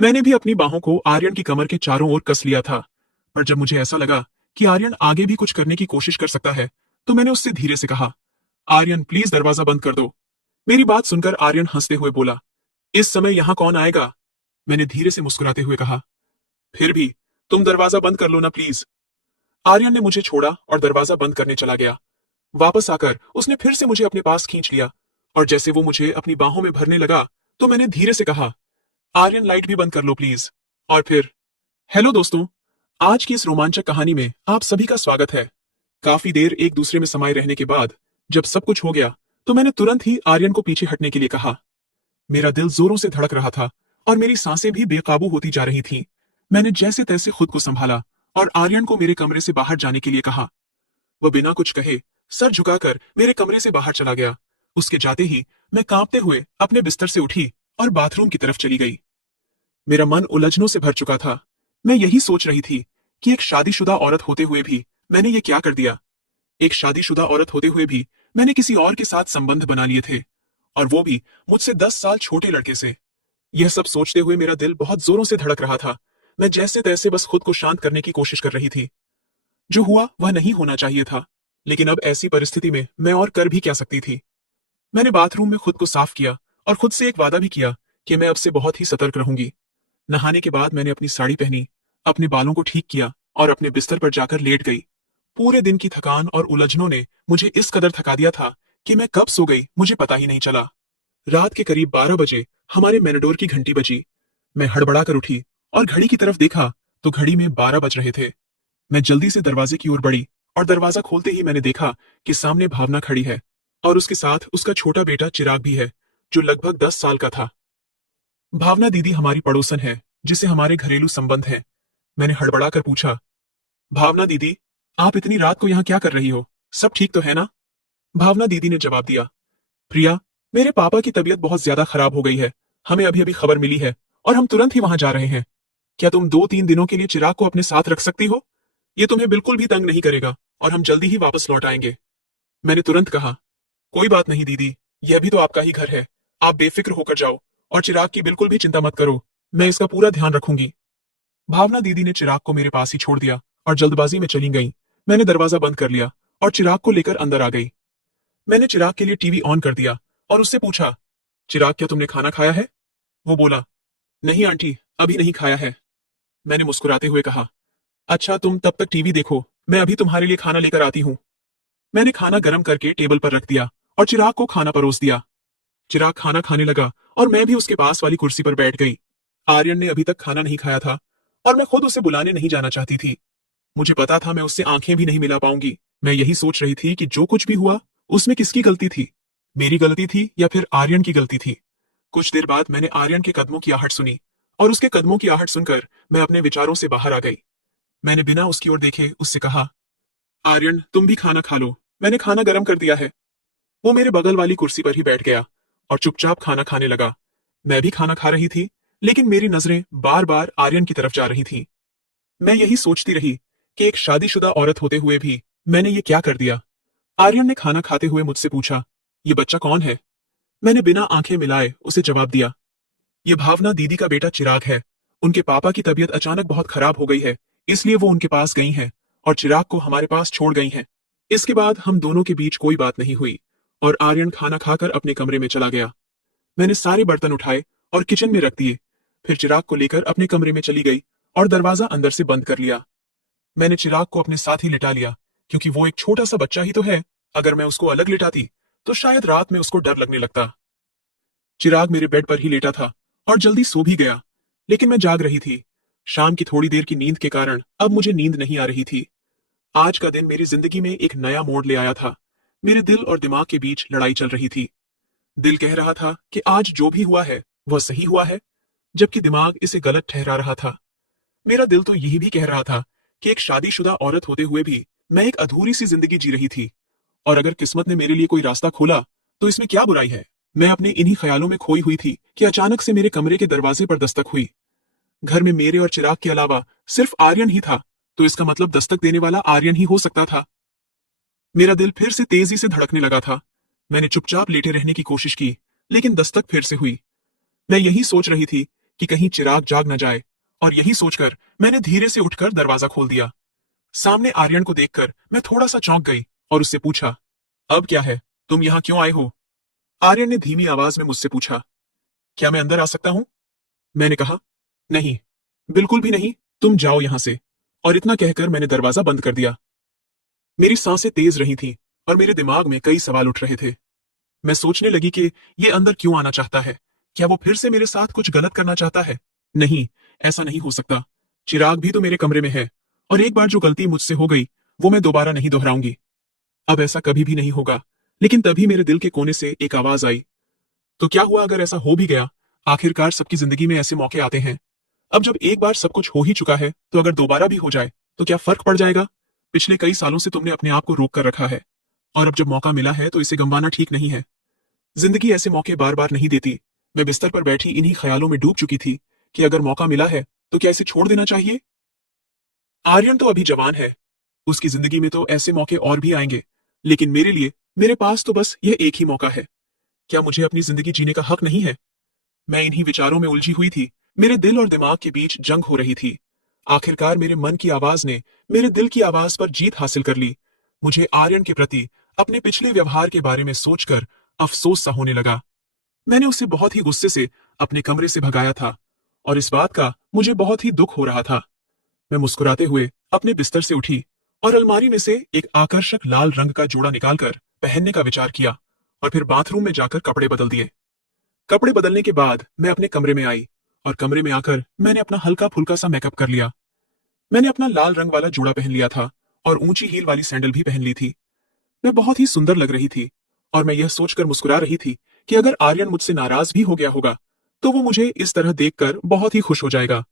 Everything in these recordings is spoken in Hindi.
मैंने भी अपनी बाहों को आर्यन की कमर के चारों ओर कस लिया था, पर जब मुझे ऐसा लगा कि आर्यन आगे भी कुछ करने की कोशिश कर सकता है, तो मैंने उससे धीरे से कहा, आर्यन प्लीज दरवाजा बंद कर दो। मेरी बात सुनकर आर्यन हंसते हुए बोला, इस समय यहाँ कौन आएगा? मैंने धीरे से मुस्कुराते हुए कहा, फिर भी तुम दरवाजा बंद कर लो ना प्लीज। आर्यन ने मुझे छोड़ा और दरवाजा बंद करने चला गया। वापस आकर उसने फिर से मुझे अपने पास खींच लिया, और जैसे वो मुझे अपनी बाहों में भरने लगा, तो मैंने धीरे से कहा, आर्यन लाइट भी बंद कर लो प्लीज। और फिर हेलो दोस्तों, आज की इस रोमांचक कहानी में आप सभी का स्वागत है। काफी देर एक दूसरे में समाये रहने के बाद जब सब कुछ हो गया, तो मैंने तुरंत ही आर्यन को पीछे हटने के लिए कहा। मेरा दिल जोरों से धड़क रहा था और मेरी सांसें भी बेकाबू होती जा रही थीं। मैंने जैसे तैसे खुद को संभाला और आर्यन को मेरे कमरे से बाहर जाने के लिए कहा। वह बिना कुछ कहे सर झुकाकर मेरे कमरे से बाहर चला गया। उसके जाते ही मैं कांपते हुए अपने बिस्तर से उठी और बाथरूम की तरफ चली गई। मेरा मन उलझनों से भर चुका था। मैं यही सोच रही थी कि एक शादीशुदा औरत होते हुए भी मैंने ये क्या कर दिया। एक शादीशुदा औरत होते हुए भी मैंने किसी और के साथ संबंध बना लिए थे, और वो भी मुझसे 10 साल छोटे लड़के से। यह सब सोचते हुए मेरा दिल बहुत जोरों से धड़क रहा था। मैं जैसे तैसे बस खुद को शांत करने की कोशिश कर रही थी। जो हुआ वह नहीं होना चाहिए था, लेकिन अब ऐसी परिस्थिति में मैं और कर भी क्या सकती थी। मैंने बाथरूम में खुद को साफ किया और खुद से एक वादा भी किया कि मैं अब से बहुत ही सतर्क रहूंगी। नहाने के बाद मैंने अपनी साड़ी पहनी, अपने बालों को ठीक किया और अपने बिस्तर पर जाकर लेट गई। पूरे दिन की थकान और उलझनों ने मुझे इस कदर थका दिया था कि मैं कब सो गई मुझे पता ही नहीं चला। रात के करीब 12 बजे हमारे मेनडोर की घंटी बजी। मैं हड़बड़ा कर उठी और घड़ी की तरफ देखा तो घड़ी में 12 बज रहे थे। मैं जल्दी से दरवाजे की ओर बढ़ी और दरवाजा खोलते ही मैंने देखा कि सामने भावना खड़ी है और उसके साथ उसका छोटा बेटा चिराग भी है, जो लगभग 10 साल का था। भावना दीदी हमारी पड़ोसन है जिसे हमारे घरेलू संबंध हैं। मैंने हड़बड़ा कर पूछा, भावना दीदी, आप इतनी रात को यहाँ क्या कर रही हो? सब ठीक तो है ना? भावना दीदी ने जवाब दिया, प्रिया, मेरे पापा की तबीयत बहुत ज्यादा खराब हो गई है। हमें अभी अभी खबर मिली है और हम तुरंत ही वहां जा रहे हैं। क्या तुम 2-3 दिनों के लिए चिराग को अपने साथ रख सकती हो? ये तुम्हें बिल्कुल भी तंग नहीं करेगा और हम जल्दी ही वापस लौट आएंगे। मैंने तुरंत कहा, कोई बात नहीं दीदी, यह भी तो आपका ही घर है। आप बेफिक्र होकर जाओ और चिराग की बिल्कुल भी चिंता मत करो। मैं इसका पूरा ध्यान रखूंगी। भावना दीदी ने चिराग को मेरे पास ही छोड़ दिया और जल्दबाजी में चली गई। मैंने दरवाजा बंद कर लिया और चिराग को लेकर अंदर आ गई। मैंने चिराग के लिए टीवी ऑन कर दिया और उससे पूछा, चिराग क्या तुमने खाना खाया है? वो बोला, नहीं आंटी, अभी नहीं खाया है। मैंने मुस्कुराते हुए कहा, अच्छा तुम तब तक टीवी देखो, मैं अभी तुम्हारे लिए खाना लेकर आती हूँ। मैंने खाना गर्म करके टेबल पर रख दिया और चिराग को खाना परोस दिया। चिराग खाना खाने लगा और मैं भी उसके पास वाली कुर्सी पर बैठ गई। आर्यन ने अभी तक खाना नहीं खाया था और मैं खुद उसे बुलाने नहीं जाना चाहती थी। मुझे पता था मैं उससे आंखें भी नहीं मिला पाऊंगी। मैं यही सोच रही थी कि जो कुछ भी हुआ उसमें किसकी गलती थी, मेरी गलती थी या फिर आर्यन की गलती थी। कुछ देर बाद मैंने आर्यन के कदमों की आहट सुनी और उसके कदमों की आहट सुनकर मैं अपने विचारों से बाहर आ गई। मैंने बिना उसकी ओर देखे उससे कहा, आर्यन तुम भी खाना खा लो, मैंने खाना गर्म कर दिया है। वो मेरे बगल वाली कुर्सी पर ही बैठ गया और चुपचाप खाना खाने लगा। मैं भी खाना खा रही थी, लेकिन मेरी नजरें बार बार आर्यन की तरफ जा रही थीं। मैं यही सोचती रही कि एक शादीशुदा औरत होते हुए भी मैंने ये क्या कर दिया। आर्यन ने खाना खाते हुए मुझसे पूछा, ये बच्चा कौन है? मैंने बिना आंखें मिलाए उसे जवाब दिया, ये भावना दीदी का बेटा चिराग है। उनके पापा की तबीयत अचानक बहुत खराब हो गई है, इसलिए वो उनके पास गई हैं और चिराग को हमारे पास छोड़ गई हैं। इसके बाद हम दोनों के बीच कोई बात नहीं हुई और आर्यन खाना खाकर अपने कमरे में चला गया। मैंने सारे बर्तन उठाए और किचन में रख दिए, फिर चिराग को लेकर अपने कमरे में चली गई और दरवाजा अंदर से बंद कर लिया। मैंने चिराग को अपने साथ ही लिटा लिया, क्योंकि वो एक छोटा सा बच्चा ही तो है। अगर मैं उसको अलग लिटाती तो शायद रात में उसको डर लगने लगता। चिराग मेरे बेड पर ही लेटा था और जल्दी सो भी गया, लेकिन मैं जाग रही थी। शाम की थोड़ी देर की नींद के कारण अब मुझे नींद नहीं आ रही थी। आज का दिन मेरी जिंदगी में एक नया मोड़ ले आया था। मेरे दिल और दिमाग के बीच लड़ाई चल रही थी। दिल कह रहा था कि आज जो भी हुआ है वह सही हुआ है, जबकि दिमाग इसे गलत ठहरा रहा था। मेरा दिल तो यही भी कह रहा था कि एक शादीशुदा औरत होते हुए भी मैं एक अधूरी सी जिंदगी जी रही थी, और अगर किस्मत ने मेरे लिए कोई रास्ता खोला तो इसमें क्या बुराई है। मैं अपने इन्हीं ख्यालों में खोई हुई थी कि अचानक से मेरे कमरे के दरवाजे पर दस्तक हुई। घर में मेरे और चिराग के अलावा सिर्फ आर्यन ही था, तो इसका मतलब दस्तक देने वाला आर्यन ही हो सकता था। मेरा दिल फिर से तेजी से धड़कने लगा था। मैंने चुपचाप लेटे रहने की कोशिश की, लेकिन दस्तक फिर से हुई। मैं यही सोच रही थी कि कहीं चिराग जाग न जाए, और यही सोचकर मैंने धीरे से उठकर दरवाजा खोल दिया। सामने आर्यन को देखकर मैं थोड़ा सा चौंक गई और उससे पूछा, अब क्या है, तुम यहाँ क्यों आए हो? आर्यन ने धीमी आवाज में मुझसे पूछा, क्या मैं अंदर आ सकता हूँ? मैंने कहा, नहीं, बिल्कुल भी नहीं, तुम जाओ यहां से। और इतना कहकर मैंने दरवाजा बंद कर दिया। मेरी सांसें तेज रही थीं और मेरे दिमाग में कई सवाल उठ रहे थे। मैं सोचने लगी कि ये अंदर क्यों आना चाहता है? क्या वो फिर से मेरे साथ कुछ गलत करना चाहता है? नहीं, ऐसा नहीं हो सकता। चिराग भी तो मेरे कमरे में है, और एक बार जो गलती मुझसे हो गई वो मैं दोबारा नहीं दोहराऊंगी। अब ऐसा कभी भी नहीं होगा। लेकिन तभी मेरे दिल के कोने से एक आवाज आई, तो क्या हुआ अगर ऐसा हो भी गया? आखिरकार सबकी जिंदगी में ऐसे मौके आते हैं। अब जब एक बार सब कुछ हो ही चुका है, तो अगर दोबारा भी हो जाए तो क्या फर्क पड़ जाएगा? पिछले कई सालों से तुमने अपने आप को रोक कर रखा है, और अब जब मौका मिला है तो इसे गंवाना ठीक नहीं है। जिंदगी ऐसे मौके बार बार नहीं देती। मैं बिस्तर पर बैठी इन्हीं ख्यालों में डूब चुकी थी कि अगर मौका मिला है तो क्या इसे छोड़ देना चाहिए? आर्यन तो अभी जवान है, उसकी जिंदगी में तो ऐसे मौके और भी आएंगे, लेकिन मेरे लिए, मेरे पास तो बस यह एक ही मौका है। क्या मुझे अपनी जिंदगी जीने का हक नहीं है? मैं इन्हीं विचारों में उलझी हुई थी। मेरे दिल और दिमाग के बीच जंग हो रही थी। आखिरकार मेरे मन की आवाज ने मेरे दिल की आवाज पर जीत हासिल कर ली। मुझे आर्यन के प्रति अपने पिछले व्यवहार के बारे में सोचकर अफसोस सा होने लगा। मैंने उसे बहुत ही गुस्से से अपने कमरे से भगाया था, और इस बात का मुझे बहुत ही दुख हो रहा था। मैं मुस्कुराते हुए अपने बिस्तर से उठी और अलमारी में से एक आकर्षक लाल रंग का जोड़ा निकालकर पहनने का विचार किया, और फिर बाथरूम में जाकर कपड़े बदल दिए। कपड़े बदलने के बाद मैं अपने कमरे में आई, और कमरे में आकर मैंने अपना हल्का फुल्का सा मेकअप कर लिया। मैंने अपना लाल रंग वाला जूड़ा पहन लिया था और ऊंची हील वाली सैंडल भी पहन ली थी। मैं बहुत ही सुंदर लग रही थी, और मैं यह सोचकर मुस्कुरा रही थी कि अगर आर्यन मुझसे नाराज भी हो गया होगा तो वो मुझे इस तरह देखकर बहुत ही खुश हो जाएगा।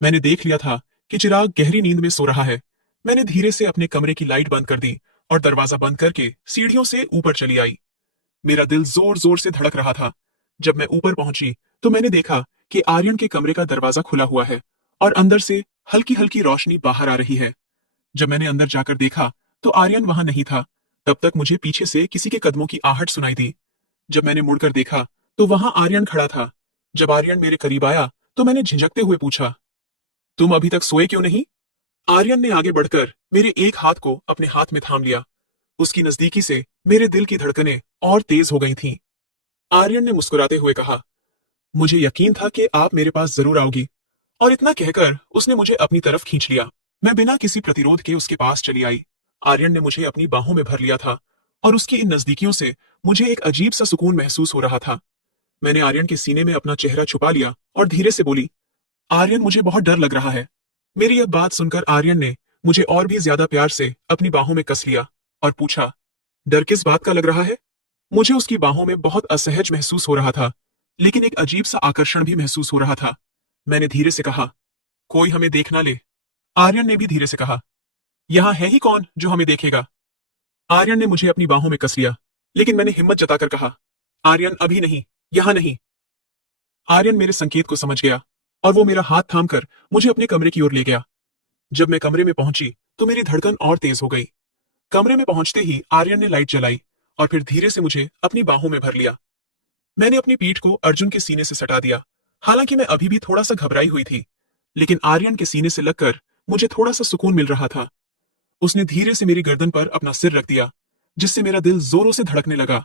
मैंने देख लिया था कि चिराग गहरी नींद में सो रहा है। मैंने धीरे से अपने कमरे की लाइट बंद कर दी और दरवाजा बंद करके सीढ़ियों से ऊपर चली आई। मेरा दिल जोर जोर से धड़क रहा था। जब मैं ऊपर पहुंची तो मैंने देखा कि आर्यन के कमरे का दरवाजा खुला हुआ है और अंदर से हल्की हल्की रोशनी बाहर आ रही है। जब मैंने अंदर जाकर देखा तो आर्यन वहां नहीं था। तब तक मुझे पीछे से किसी के कदमों की आहट सुनाई दी। जब मैंने मुड़कर देखा तो वहां आर्यन खड़ा था। जब आर्यन मेरे करीब आया तो मैंने झिझकते हुए पूछा, तुम अभी तक सोए क्यों नहीं? आर्यन ने आगे बढ़कर मेरे एक हाथ को अपने हाथ में थाम लिया। उसकी नजदीकी से मेरे दिल की धड़कनें और तेज हो गई थीं। आर्यन ने मुस्कुराते हुए कहा, मुझे यकीन था कि आप मेरे पास जरूर आओगी। और इतना कहकर उसने मुझे अपनी तरफ खींच लिया। मैं बिना किसी प्रतिरोध के उसके पास चली आई। आर्यन ने मुझे अपनी बाहों में भर लिया था, और उसकी इन नजदीकियों से मुझे एक अजीब सा सुकून महसूस हो रहा था। मैंने आर्यन के सीने में अपना चेहरा छुपा लिया और धीरे से बोली, आर्यन, मुझे बहुत डर लग रहा है। मेरी यह बात सुनकर आर्यन ने मुझे और भी ज्यादा प्यार से अपनी बाहों में कस लिया और पूछा, डर किस बात का लग रहा है? मुझे उसकी बाहों में बहुत असहज महसूस हो रहा था, लेकिन एक अजीब सा आकर्षण भी महसूस हो रहा था। मैंने धीरे से कहा, कोई हमें देख ना ले। आर्यन ने भी धीरे से कहा, यहां है ही कौन जो हमें देखेगा? आर्यन ने मुझे अपनी बाहों में कस लिया, लेकिन मैंने हिम्मत जताकर कहा, आर्यन, अभी नहीं, यहां नहीं। आर्यन मेरे संकेत को समझ गया और वो मेरा हाथ थामकर मुझे अपने कमरे की ओर ले गया। जब मैं कमरे में पहुंची तो मेरी धड़कन और तेज हो गई। कमरे में पहुंचते ही आर्यन ने लाइट जलाई और फिर धीरे से मुझे अपनी बाहों में भर लिया। मैंने अपनी पीठ को अर्जुन के सीने से सटा दिया। हालांकि मैं अभी भी थोड़ा सा घबराई हुई थी, लेकिन आर्यन के सीने से लगकर मुझे थोड़ा सा सुकून मिल रहा था। उसने धीरे से मेरी गर्दन पर अपना सिर रख दिया, जिससे मेरा दिल जोरों से धड़कने लगा।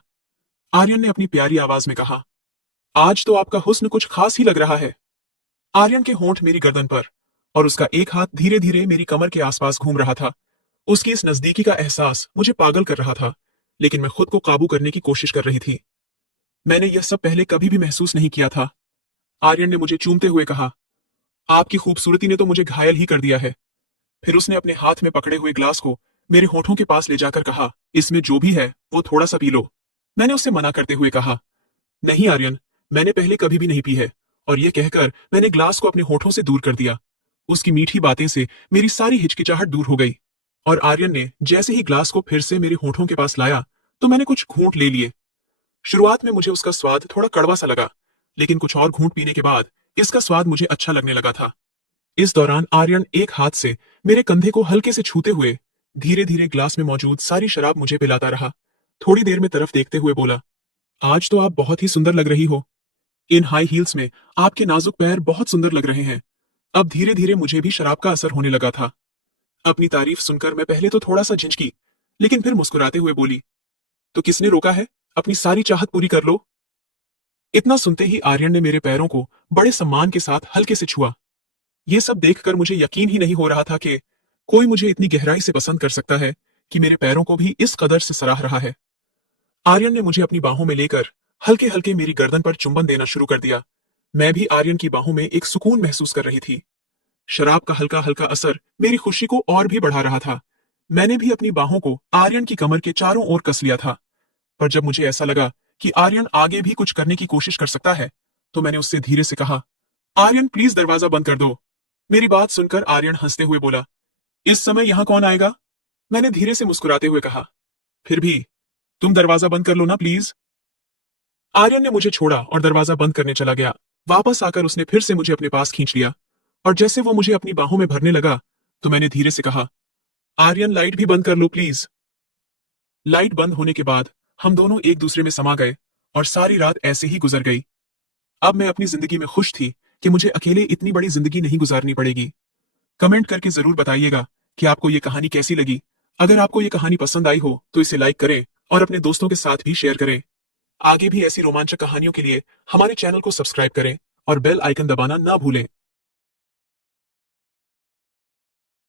आर्यन ने अपनी प्यारी आवाज में कहा, आज तो आपका हुस्न कुछ खास ही लग रहा है। आर्यन के होंठ मेरी गर्दन पर, और उसका एक हाथ धीरे धीरे मेरी कमर के आसपास घूम रहा था। उसकी इस नजदीकी का एहसास मुझे पागल कर रहा था, लेकिन मैं खुद को काबू करने की कोशिश कर रही थी। मैंने यह सब पहले कभी भी महसूस नहीं किया था। आर्यन ने मुझे चूमते हुए कहा, आपकी खूबसूरती ने तो मुझे घायल ही कर दिया है। फिर उसने अपने हाथ में पकड़े हुए ग्लास को मेरे होठों के पास ले जाकर कहा, इसमें जो भी है वो थोड़ा सा पी लो। मैंने उससे मना करते हुए कहा, नहीं आर्यन, मैंने पहले कभी भी नहीं पी है। और यह कहकर मैंने ग्लास को अपने होठों से दूर कर दिया। उसकी मीठी बातें से मेरी सारी हिचकिचाहट दूर हो गई, और आर्यन ने जैसे ही ग्लास को फिर से मेरे होठों के पास लाया तो मैंने कुछ घूंट ले लिए। शुरुआत में मुझे उसका स्वाद थोड़ा कड़वा सा लगा, लेकिन कुछ और घूंट पीने के बाद इसका स्वाद मुझे अच्छा लगने लगा था। इस दौरान आर्यन एक हाथ से मेरे कंधे को हल्के से छूते हुए धीरे धीरे ग्लास में मौजूद सारी शराब मुझे पिलाता रहा। थोड़ी देर में तरफ देखते हुए बोला, आज तो आप बहुत ही सुंदर लग रही हो, इन हाई हील्स में आपके नाजुक पैर बहुत सुंदर लग रहे हैं। अब धीरे धीरे मुझे भी शराब का असर होने लगा था। अपनी तारीफ सुनकर मैं पहले तो थोड़ा सा झिझकी, लेकिन फिर मुस्कुराते हुए बोली, तो किसने रोका है, अपनी सारी चाहत पूरी कर लो। इतना सुनते ही आर्यन ने मेरे पैरों को बड़े सम्मान के साथ हल्के से छुआ। ये सब देखकर मुझे यकीन ही नहीं हो रहा था कि कोई मुझे इतनी गहराई से पसंद कर सकता है कि मेरे पैरों को भी इस कदर से सराह रहा है। आर्यन ने मुझे अपनी बाहों में लेकर हल्के हल्के मेरी गर्दन पर चुंबन देना शुरू कर दिया। मैं भी आर्यन की बाहों में एक सुकून महसूस कर रही थी। शराब का हल्का हल्का असर मेरी खुशी को और भी बढ़ा रहा था। मैंने भी अपनी बाहों को आर्यन की कमर के चारों ओर कस लिया था। पर जब मुझे ऐसा लगा कि आर्यन आगे भी कुछ करने की कोशिश कर सकता है, तो मैंने उससे धीरे से कहा, आर्यन प्लीज दरवाजा बंद कर दो। मेरी बात सुनकर आर्यन हंसते हुए बोला, इस समय यहां कौन आएगा? मैंने धीरे से मुस्कुराते हुए कहा, फिर भी तुम दरवाजा बंद कर लो ना प्लीज। आर्यन ने मुझे छोड़ा और दरवाजा बंद करने चला गया। वापस आकर उसने फिर से मुझे अपने पास खींच लिया और जैसे वो मुझे अपनी बाहों में भरने लगा, तो मैंने धीरे से कहा, आर्यन लाइट भी बंद कर लो प्लीज। लाइट बंद होने के बाद हम दोनों एक दूसरे में समा गए और सारी रात ऐसे ही गुजर गई। अब मैं अपनी जिंदगी में खुश थी कि मुझे अकेले इतनी बड़ी जिंदगी नहीं गुजारनी पड़ेगी। कमेंट करके जरूर बताइएगा कि आपको ये कहानी कैसी लगी। अगर आपको ये कहानी पसंद आई हो तो इसे लाइक करें और अपने दोस्तों के साथ भी शेयर करें। आगे भी ऐसी रोमांचक कहानियों के लिए हमारे चैनल को सब्सक्राइब करें और बेल आइकन दबाना ना भूलें।